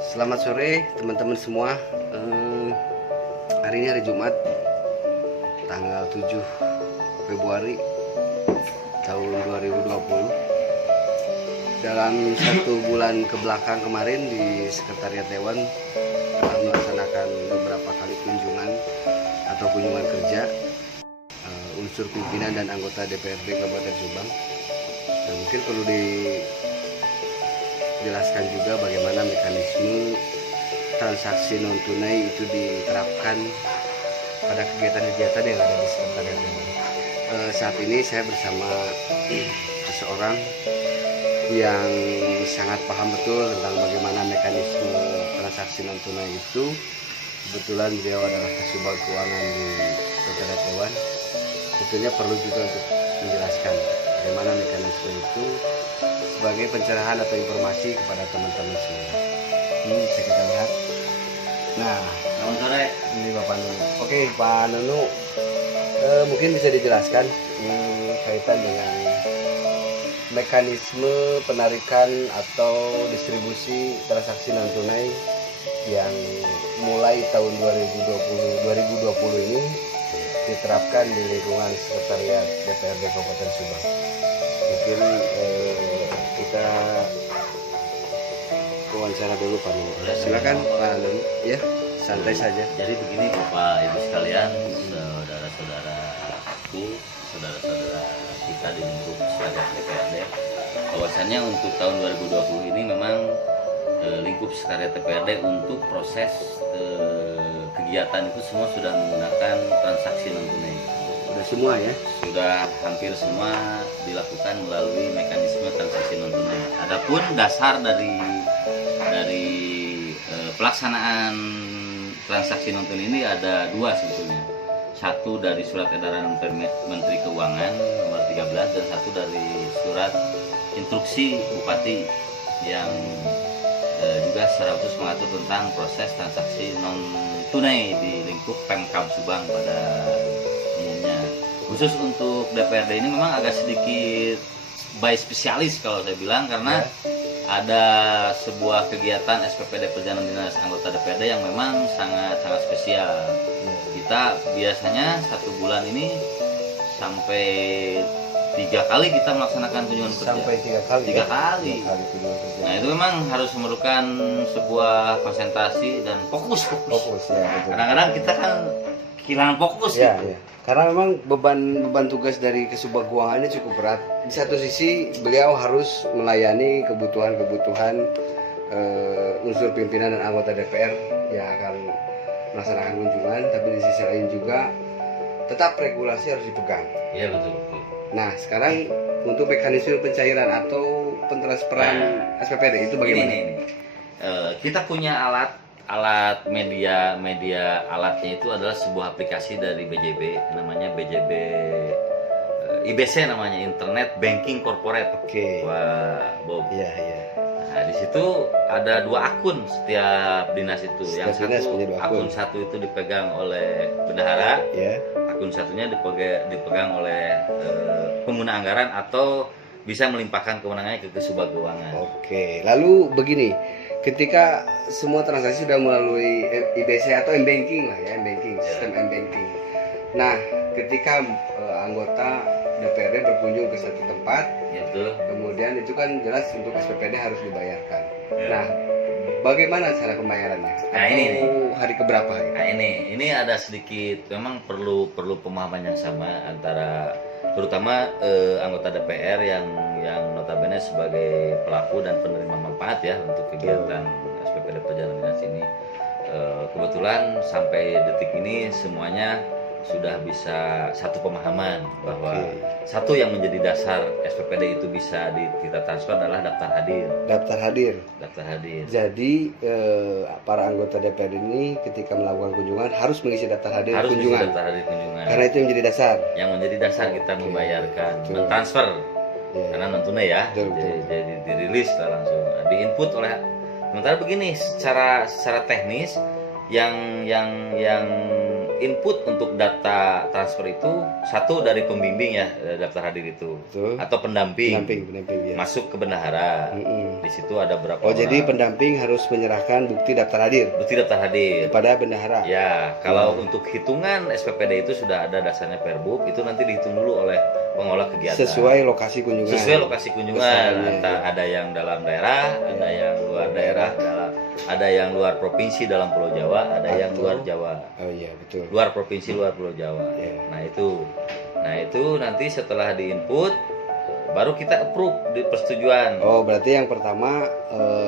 Selamat sore teman-teman semua. Hari ini hari Jumat, tanggal 7 Februari tahun 2020. Dalam 1 bulan kebelakang kemarin di Sekretariat Dewan telah melaksanakan beberapa kali kunjungan atau kunjungan kerja unsur pimpinan dan anggota DPRD Kabupaten Subang. Dan mungkin perlu dijelaskan juga bagaimana mekanisme transaksi non tunai itu diterapkan pada kegiatan-kegiatan yang ada di Sekretariat Dewan. Saat ini saya bersama seseorang yang sangat paham betul tentang bagaimana mekanisme transaksi non tunai itu. Kebetulan beliau adalah Kasubag Keuangan di Sekretariat Dewan. Tentunya perlu juga untuk menjelaskan bagaimana mekanisme itu sebagai pencerahan atau informasi kepada teman-teman semua. Ini bisa kita lihat. Nah, Selamat sore. ini Bapak Nunu. Oke, Pak Nunu, mungkin bisa dijelaskan kaitan dengan mekanisme penarikan atau distribusi transaksi non tunai yang mulai tahun 2020 ini diterapkan di lingkungan Sekretariat DPRD Kabupaten Subang. Mungkin kita wawancara dulu Pak Nunu. Silakan Pak Nunu, ya santai saja. Jadi begini Bapak Ibu sekalian, saudara-saudaraku, saudara-saudara kita di lingkup Sekretariat DPRD, bahwasannya untuk tahun 2020 ini memang lingkup Sekretariat DPRD untuk proses kegiatan itu semua sudah menggunakan transaksi non tunai. Sudah semua ya? Sudah hampir semua dilakukan melalui mekanisme transaksi non tunai. Adapun dasar dari pelaksanaan transaksi non tunai ini ada dua sebetulnya. Satu dari surat edaran Menteri Keuangan nomor 13 dan satu dari surat instruksi Bupati yang juga secara khusus mengatur tentang proses transaksi non tunai di lingkup Pemkab Subang pada umumnya. Khusus untuk DPRD ini memang agak sedikit by spesialis kalau saya bilang, karena ada sebuah kegiatan SPPD Perjalanan Dinas anggota DPRD yang memang sangat spesial. Kita biasanya 1 bulan ini sampai 3 kali kita melaksanakan kunjungan kerja. Sampai 3 kali. 3 kali. kunjungan kerja. Nah itu memang harus memerlukan sebuah konsentrasi dan fokus. Fokus ya, betul. Kadang-kadang kita kan kehilangan fokus Ya, gitu. ya. Karena memang beban tugas dari Kasubag Keuangan ini cukup berat. Di satu sisi beliau harus melayani kebutuhan unsur pimpinan dan anggota DPR yang akan melaksanakan kunjungan, tapi di sisi lain juga tetap regulasi harus dipegang. Iya betul. Nah, sekarang untuk mekanisme pencairan atau pentransferan SPPD itu bagaimana? Ini. Kita punya alat media alatnya itu adalah sebuah aplikasi dari BJB, namanya BJB IBC, namanya Internet Banking Corporate. Oke. Wah, Bob. Iya. Nah, di situ ada 2 akun setiap dinas itu. Setiap Yang dinas satu punya 2 akun. akun satu itu dipegang oleh bendahara, Ya. akun satunya dipegang oleh pengguna anggaran atau bisa melimpahkan kewenangannya ke Kasubag Keuangan. Oke. Lalu begini, ketika semua transaksi sudah melalui IBC atau M-Banking lah ya, M-Banking, sistem M-Banking. Nah, ketika anggota DPRD berkunjung ke satu tempat, Ya betul. kemudian itu kan jelas untuk SPPD harus dibayarkan. Ya. Nah, bagaimana cara pembayarannya? Nah, Atau ini. hari keberapa? Ya? Nah ini ada sedikit memang perlu pemahaman yang sama antara terutama anggota DPR yang notabene sebagai pelaku dan penerima manfaat ya untuk kegiatan SPPD Perjalanan Dinas ini. Kebetulan sampai detik ini semuanya sudah bisa satu pemahaman bahwa satu yang menjadi dasar SPPD itu bisa kita transfer adalah daftar hadir. Daftar hadir. Jadi para anggota DPR ini ketika melakukan kunjungan harus mengisi daftar hadir Harus mengisi kunjungan. daftar hadir kunjungan. Karena itu yang menjadi dasar. Yang menjadi dasar kita membayarkan, Betul. transfer. Ya. Karena non tunai ya, Betul. jadi dirilis lah langsung, diinput oleh. Sementara begini, secara teknis yang input untuk data transfer itu satu dari pembimbing ya, daftar hadir itu, Betul. atau pendamping, Pendamping ya. masuk ke bendahara. Mm-mm. Di situ ada berapa Oh, orang. jadi pendamping harus menyerahkan bukti daftar hadir bukti daftar hadir. kepada bendahara. Ya, kalau untuk hitungan SPPD itu sudah ada dasarnya Perbuk, itu nanti dihitung dulu oleh pengolah kegiatan. Sesuai lokasi kunjungan. Sesuai lokasi kunjungan. Besarnya, Entah ya. ada yang dalam daerah, ada yang luar daerah, ada yang luar provinsi dalam Pulau Jawa, ada yang Atau- luar Jawa. Oh iya, betul. Luar provinsi, luar Pulau Jawa. Ya. Nah, itu nanti setelah diinput baru kita approve di persetujuan. Oh, berarti yang pertama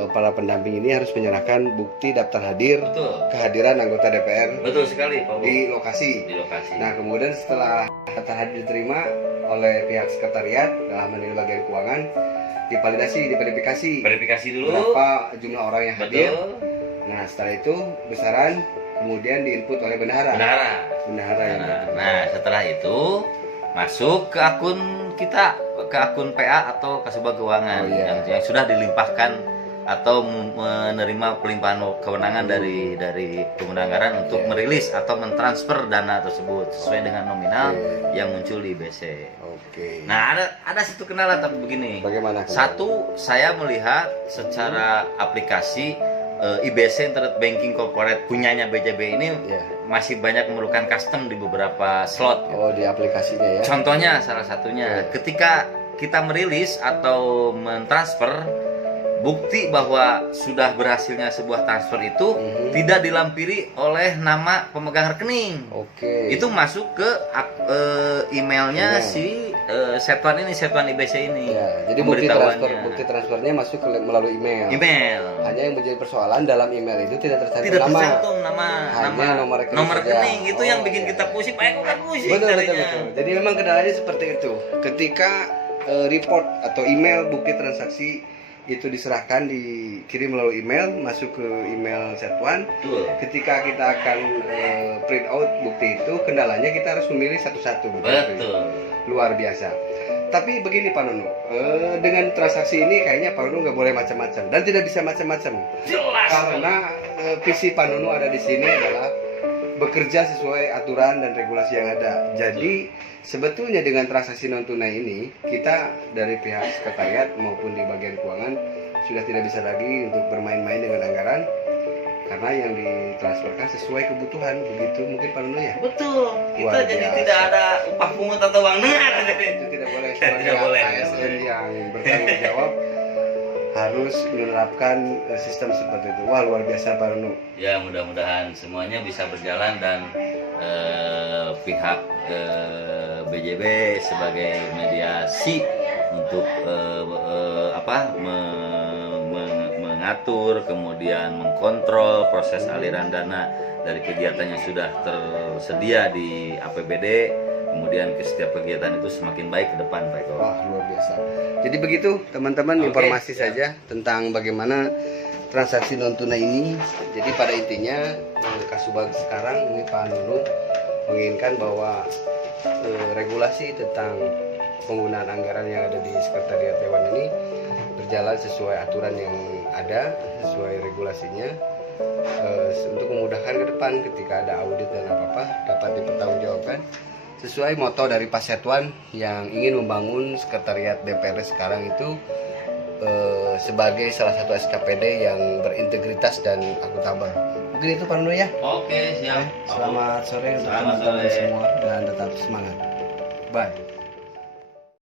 para pendamping ini harus menyerahkan bukti daftar hadir Betul. kehadiran anggota DPR Betul sekali, Pak Bu. di lokasi. Di lokasi. Nah, kemudian setelah daftar hadir diterima oleh pihak sekretariat dalam hal ini bagian keuangan, divalidasi, diverifikasi Verifikasi dulu. berapa jumlah orang yang hadir. Betul. Nah, setelah itu besaran kemudian diinput oleh bendahara. Bendahara. Bendahara yang Nah, setelah itu masuk ke akun kita, ke akun PA atau Kasubag Keuangan Oh, iya. yang sudah dilimpahkan atau menerima pelimpahan kewenangan dari Pemerintah Anggaran untuk Iya. merilis atau mentransfer dana tersebut sesuai dengan nominal Oke. yang muncul di BC. Oke. Nah, ada satu kendala tapi begini. Bagaimana? Satu, saya melihat secara aplikasi IBC Internet Banking Corporate punyanya BJB ini Ya. masih banyak memerlukan custom di beberapa slot. Oh, di aplikasinya ya. Contohnya salah satunya ketika kita merilis atau mentransfer, bukti bahwa sudah berhasilnya sebuah transfer itu Mhm. tidak dilampiri oleh nama pemegang rekening. Oke. Itu masuk ke emailnya Email. si Setuan IBC ini. Ya, jadi Pemberitahuannya. bukti transfernya masuk melalui email. Email. Hanya yang menjadi persoalan dalam email itu tidak tercantum Tidak nama. tercantum nama Hanya nomor rekening saja. itu yang Oh, bikin iya, kita iya. pusing. Pak Eko kan pusing Betul, betul, carinya. betul. Jadi memang kendalanya seperti itu. Ketika report atau email bukti transaksi itu diserahkan, dikirim melalui email, masuk ke email Setuan. Betul. Ketika kita akan print out bukti itu, kendalanya kita harus memilih satu-satu. Betul. Luar biasa. Tapi begini Pak Nunu, dengan transaksi ini kayaknya Pak Nunu nggak boleh macam-macam dan tidak bisa macam-macam. Jelas. Karena visi Pak Nunu ada di sini adalah bekerja sesuai aturan dan regulasi yang ada. Jadi sebetulnya dengan transaksi non tunai ini kita dari pihak sekretariat maupun di bagian keuangan sudah tidak bisa lagi untuk bermain-main dengan anggaran karena yang ditransferkan sesuai kebutuhan. Begitu mungkin Pak Nunu ya. Betul. Kita Luar jadi biasa. tidak ada upah pungut atau uang dengar. Itu tidak boleh. Tidak Sebagai boleh. ASN yang bertanggung jawab harus menerapkan sistem seperti itu. Wah, luar biasa Pak Nunu. Ya, mudah-mudahan semuanya bisa berjalan dan pihak BJB sebagai mediasi untuk mengatur, kemudian mengkontrol proses aliran dana dari kegiatan yang sudah tersedia di APBD, kemudian ke setiap kegiatan itu semakin baik ke depan, Pak Eko. Wah, luar biasa. Jadi begitu teman-teman, Oke, informasi ya. saja tentang bagaimana transaksi non tunai ini. Jadi pada intinya Kasubag sekarang ini Pak Nunu menginginkan bahwa regulasi tentang penggunaan anggaran yang ada di Sekretariat Dewan ini berjalan sesuai aturan yang ada, sesuai regulasinya, untuk memudahkan ke depan ketika ada audit dan apa-apa dapat dipertanggungjawabkan sesuai moto dari Pak Setuan yang ingin membangun Sekretariat DPR sekarang itu sebagai salah satu SKPD yang berintegritas dan akuntabel. Mungkin itu Pak Nunu ya. Oke, siap. Selamat sore untuk Selamat teman-teman sore. semua dan tetap semangat. Bye.